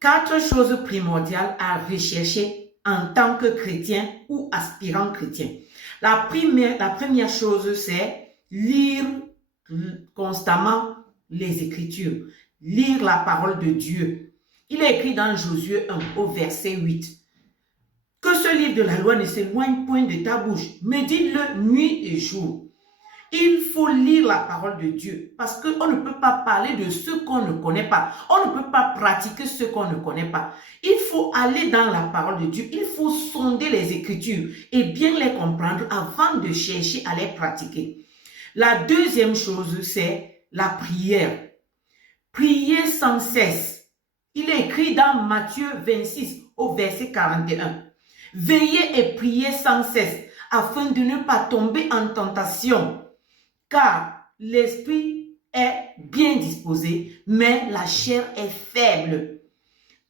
4 choses primordiales à rechercher en tant que chrétien ou aspirant chrétien. La première chose, c'est lire constamment les Écritures, lire la parole de Dieu. Il est écrit dans Josué 1 au verset 8. Que ce livre de la loi ne s'éloigne point de ta bouche. Médite-le nuit et jour. Il faut lire la parole de Dieu parce qu'on ne peut pas parler de ce qu'on ne connaît pas. On ne peut pas pratiquer ce qu'on ne connaît pas. Il faut aller dans la parole de Dieu. Il faut sonder les Écritures et bien les comprendre avant de chercher à les pratiquer. La deuxième chose, c'est la prière. Priez sans cesse. Il est écrit dans Matthieu 26 au verset 41. Veillez et priez sans cesse afin de ne pas tomber en tentation. Car l'esprit est bien disposé, mais la chair est faible.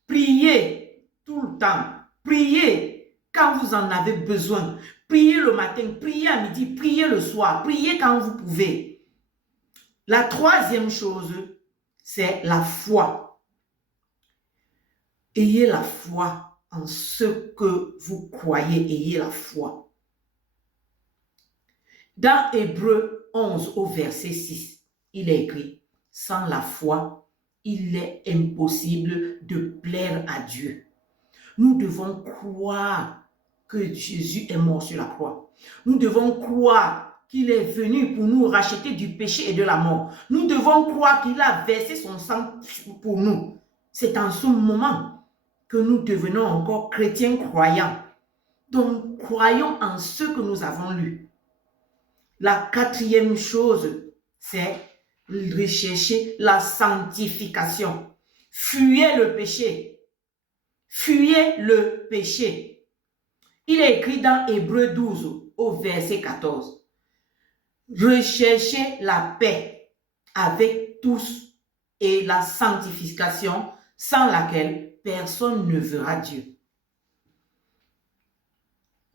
Priez tout le temps. Priez quand vous en avez besoin. Priez le matin, priez à midi, priez le soir, priez quand vous pouvez. La troisième chose, c'est la foi. Ayez la foi en ce que vous croyez, ayez la foi. Dans Hébreux 11 au verset 6, il est écrit, sans la foi, il est impossible de plaire à Dieu. Nous devons croire que Jésus est mort sur la croix. Nous devons croire qu'il est venu pour nous racheter du péché et de la mort. Nous devons croire qu'il a versé son sang pour nous. C'est en ce moment que nous devenons encore chrétiens croyants. Donc, croyons en ce que nous avons lu. La quatrième chose, c'est rechercher la sanctification. Fuyez le péché. Fuyez le péché. Il est écrit dans Hébreux 12 au verset 14. Recherchez la paix avec tous et la sanctification sans laquelle personne ne verra Dieu.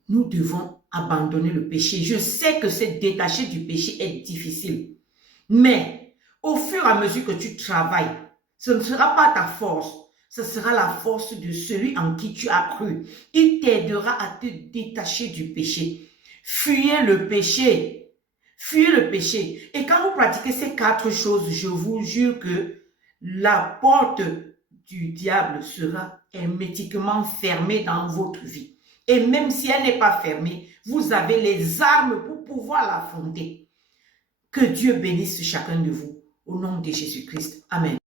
Nous devons abandonner le péché. Je sais que se détacher du péché est difficile. Mais au fur et à mesure que tu travailles, ce ne sera pas ta force. Ce sera la force de celui en qui tu as cru. Il t'aidera à te détacher du péché. Fuyez le péché. Fuyez le péché. Et quand vous pratiquez ces 4 choses, je vous jure que la porte du diable sera hermétiquement fermée dans votre vie. Et même si elle n'est pas fermée, vous avez les armes pour pouvoir l'affronter. Que Dieu bénisse chacun de vous. Au nom de Jésus-Christ. Amen.